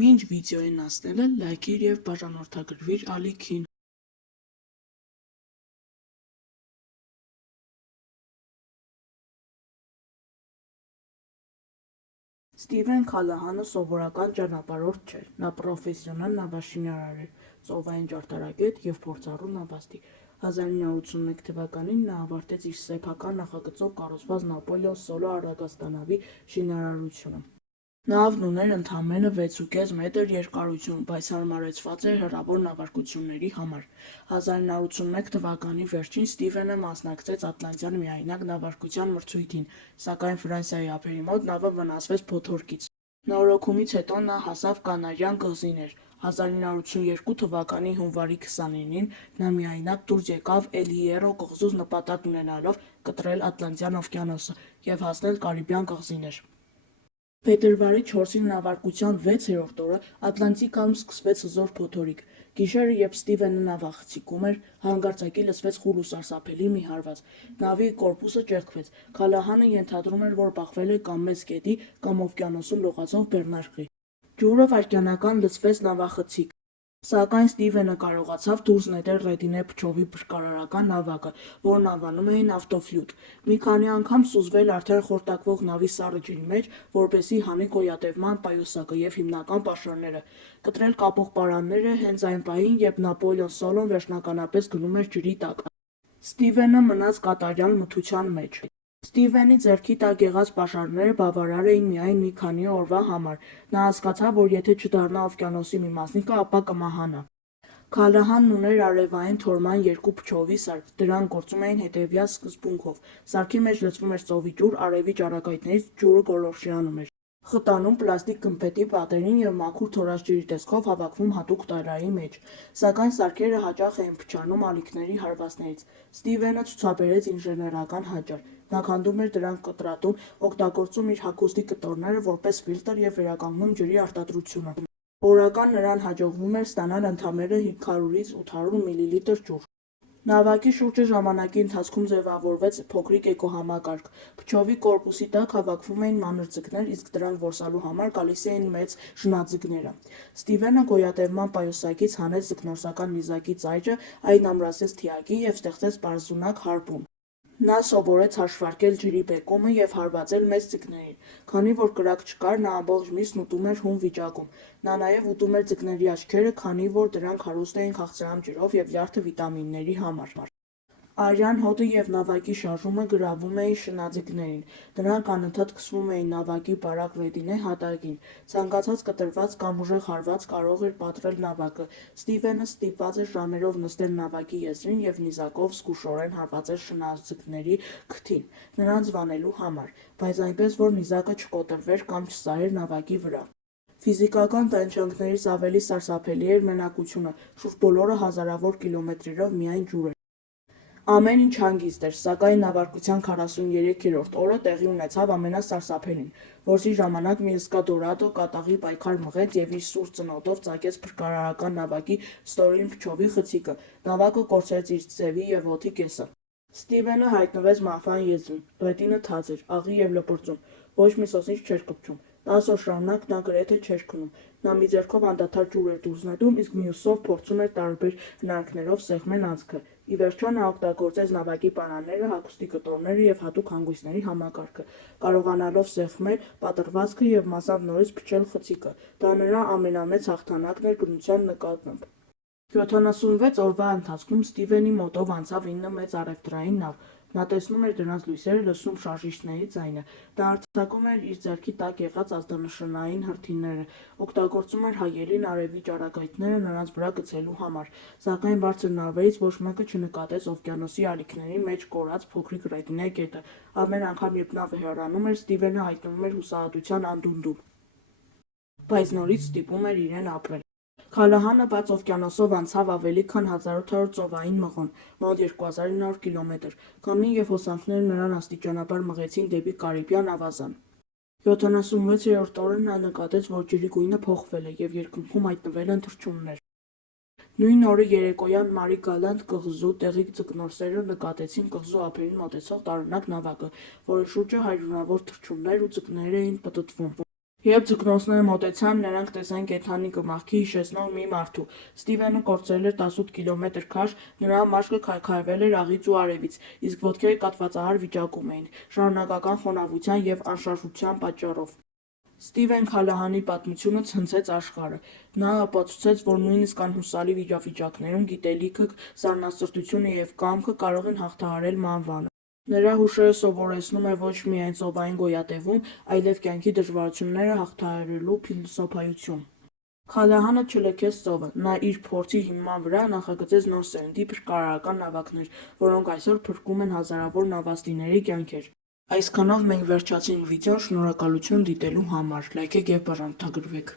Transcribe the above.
Մինչ վիդեոին հասնելը լայքիր և բաժանորդագրվիր ալիքին։ Ստիվեն Քալահանը սովորական ճանապարհորդ չէր, նա պրոֆեսիոնալ նավաշինարար էր, ծովային ճարտարապետ և փորձառու նավաստի։ 1981 թվականին նա ավարտեց իր սեփական նախագծով կառուցված Նապոլեոն Սոլո արագաստանավի շինարարությունը։ Նավն ուներ ընդամենը 6,5 մետր երկարություն, բայց հարմարեցված էր հեռավոր նավարկությունների համար։ 1981 թվականի վերջին Ստիվենը մասնակցեց Ատլանտյան միայնակ նավարկության մրցույթին, սակայն Ֆրանսիայի ափերի մոտ նավը վնասվեց փոթորկից։ Նորոգումից հետո նա հասավ Կանարյան կղզիներ։ 1982 թվականի հունվարի 29-ին նա միայնակ դուրս եկավ Էլ Հիերո կղզուց նպատակ ունենալով կտրել Ատլանտյան օվկիանոսը և հասնել Կարիբյան կղզիներ։ Փետրվարի 4-ին նավարկության 6-րդ օրը Ատլանտիկայում սկսվեց հզոր փոթորիկ։ Գիշերը, երբ Ստիվենը նավախցիկում էր, հանկարծակի լսվեց խուլ ու սարսափելի մի հարված։ Նավի կորպուսը ճեղքվեց։ Քալահանը ենթադրում էր, որ բախվել է կամ մեծ գետի, կամ օվկիանոսում լողացող բեռնարկղի։ Ջուրը վայրկենական լցվեց նավախցիկ։ Սակայն Ստիվենը կարողացավ դուրս նետել Ռեդինե փչովի փրկարարական նավակը, որն անվանում էին ավտոֆլյուտ։ Մի քանի անգամ սուզվել արդեն խորտակվող նավի սառը ջրի մեջ, որպեսզի հանի գոյատևման պայուսակը և հիմնական պաշարները։ Կտրել կապող պարանները հենց այն պահին, երբ Նապոլեոն Սոլոն վերջնականապես գնում էր ջրի տակ։ Ստիվենը մնաց կատարյալ մթության մեջ։ Ստիվենի ձեռքի տակ եղած պաշարները բավարար էին միայն մի քանի օրվա համար։ Նա հասկացավ, որ եթե չդառնա օվկիանոսի մի մասնիկը, ապա կմահանա։ Քալահանն ուներ արևային թորման 2 փչովի սարք, դրանք գործում էին հետևյալ սկզբունքով. սարքի մեջ լցվում էր ծովի ջուր, արևի ճառագայթներից ջուրը գոլորշիանում էր։ Խտանում պլաստիկ գմբեթի պատերին և մաքուր թորած ջրի տեսքով հավաքվում հատուկ տարայի մեջ։ Սակայն սարքերը հաճախ էին փչանում ալիքների հարվածներից։ Ստիվենը ցուցաբերեց ինժեներական հանճար։ Նա քանդում էր դրանք կտրատում, օգտագործում իր հագուստի կտորները որպես ֆիլտր և վերականգնում ջրի արտադրությունը։ Օրական նրան հաջողվում էր ստանալ ընդամենը 500-ից 800 միլիլիտր ջուր։ Նավակի շուրջը ժամանակի ընթացքում ձևավորվեց փոքրիկ էկոհամակարգ։ Փչովի կորպուսի տակ հավաքվում էին մանր ձկներ, իսկ դրանք որսալու համար գալիս էին մեծ շնաձկները։ Ստիվենը գոյատևման պայուսակից հանեց ձկնորսական նիզակի ծայրը, այն ամրացրեց թիակի և ստեղծեց պարզունակ հարբում։ Նա սովորեց հաշվարկել ջրի բեկումը և հարվածել մեծ ձկներին։ Քանի որ կրակ չկար, նա ամբողջ միսն ուտում էր հում վիճակում։ Նա նաև ուտում էր ձկների աչքերը, քանի որ դրանք հարուստ էին քաղցրահամ ջրով և լյարդը վիտամինների համար։ Արյան հոտը և նավակի շարժումը գրավում էին շնաձկներին։ Դրանք անընդհատ քսվում էին նավակի բարակ Ռեդինե հատակին։ Ցանկացած կտրված կամ ուժեղ հարված կարող էր պատռել նավակը։ Ստիվենը ստիպված էր ժամերով նստել նավակի եզրին և նիզակով զգուշորեն հարվածել շնաձկների քթին, նրանց վանելու համար, բայց այնպես, որ նիզակը չկոտրվեր կամ չսահեր նավակի վրա։ Ֆիզիկական տանջանքներից ավելի սարսափելի էր մենակությունը, շուրջ բոլորը հազարավոր կիլոմետրերով միայն ջուր էր։ Ամեն ինչ հանգիստ էր, սակայն նավարկության 43-րդ օրը տեղի ունեցավ ամենասարսափելին։ Որսի ժամանակ մի Էսկադորադո կատաղի պայքար մղեց և իր սուր ծնոտով ծակեց փրկարարական նավակի ստորին փչովի խցիկը։ Նավակը կորցրեց իր սևի և օդի կեսը։ Ստիվենը հայտնվեց մահվան եզրին։ Ռետինը թաց էր, աղի և լպրծուն։ Ոչ մի սոսինչ չէր կպչում։ 10 օր շարունակ նա գրեթե չէր քնում։ Նա մի ձեռքով անդադար ջուր էր դուրս նետում, իսկ մյուսով փորձում էր տարբեր հնարքներով սեղմել անցքը։ Ի վերջո նա օգտագործեց նավակի պարանները, հագուստի կտորները և հատուկ հանգույցների համակարգը, կարողանալով սեղմել պատռվածքը և մասամբ նորից փչել խցիկը։ Դա նրա ամենամեծ հաղթանակն էր բնության նկատմամբ։ 76 օրվա ընթացքում Ստիվենի մոտով անցավ 9 մեծ առևտրային նավ։ Նա տեսնում էր դրանց լույսերը, լսում շարժիչների ձայնը։ Նա արձակում էր իր ձեռքի տակ եղած ազդանշանային հրթիռները, օգտագործում էր հայելին արևի ճառագայթները նրանց վրա գցելու համար։ Սակայն բարձր նավերից ոչ մեկը չնկատեց օվկիանոսի ալիքների մեջ կորած փոքրիկ Ռեդինե գետը։ Ամեն անգամ, երբ նավը հեռանում էր, Ստիվենը հայտնվում էր հուսահատության անդունդում։ Բայց նորից ստիպում էր իրեն ապրել։ Քալահանը բաց օվկիանոսով անցավ ավելի քան 1800 ծովային մղոն, մոտ 2900 կիլոմետր։ Քամին և հոսանքները նրան աստիճանաբար մղեցին դեպի Կարիբյան ավազան։ 76-րդ օրը նա նկատեց, որ ջրի գույնը փոխվել է, և երկնքում հայտնվել են թռչուններ։ Նույն օրը երեկոյան Մարի-Գալանտ կղզու տեղի ձկնորսերը նկատեցին կղզու ափերին մոտեցող տարօրինակ նավակը, որի շուրջը հարյուրավոր թռչուններ ու ձկներ էին պտտվում։ Երբ ձկնորսները մոտեցան, նրանք տեսան կենդանի կմախքի հիշեցնող մի մարդու։ Ստիվենը կորցրել էր 18 կիլոմետր քաշ, նրա մաշկը քայքայվել էր աղից ու արևից, իսկ ոտքերը կաթվածահար վիճակում էին՝ շարունակական խոնավության և անշարժության պատճառով։ Ստիվեն Քալահանի պատմությունը ցնցեց աշխարհը։ Նա ապացուցեց, որ նույնիսկ անհուսալի իրավիճակներում գիտելիքը, սառնասրտությունը և կամքը կարող են հաղթահարել մահվանը։ Նրա հուշերը սովորեցնում է ոչ միայն ծովային գոյատևում, այլև կյանքի դժվարությունները հաղթահարելու փիլիսոփայություն։ Քալահանը չլքեց ծովը։ Նա իր փորձի հիման վրա նախագծեց նոր սերնդի փրկարարական նավակներ, որոնք այսօր փրկում են հազարավոր նավաստիների կյանքեր։ Այսքանով մենք վերջացրինք վիդեոն, շնորհակալություն դիտելու համար, լայքեք և բաժանորդագրվեք։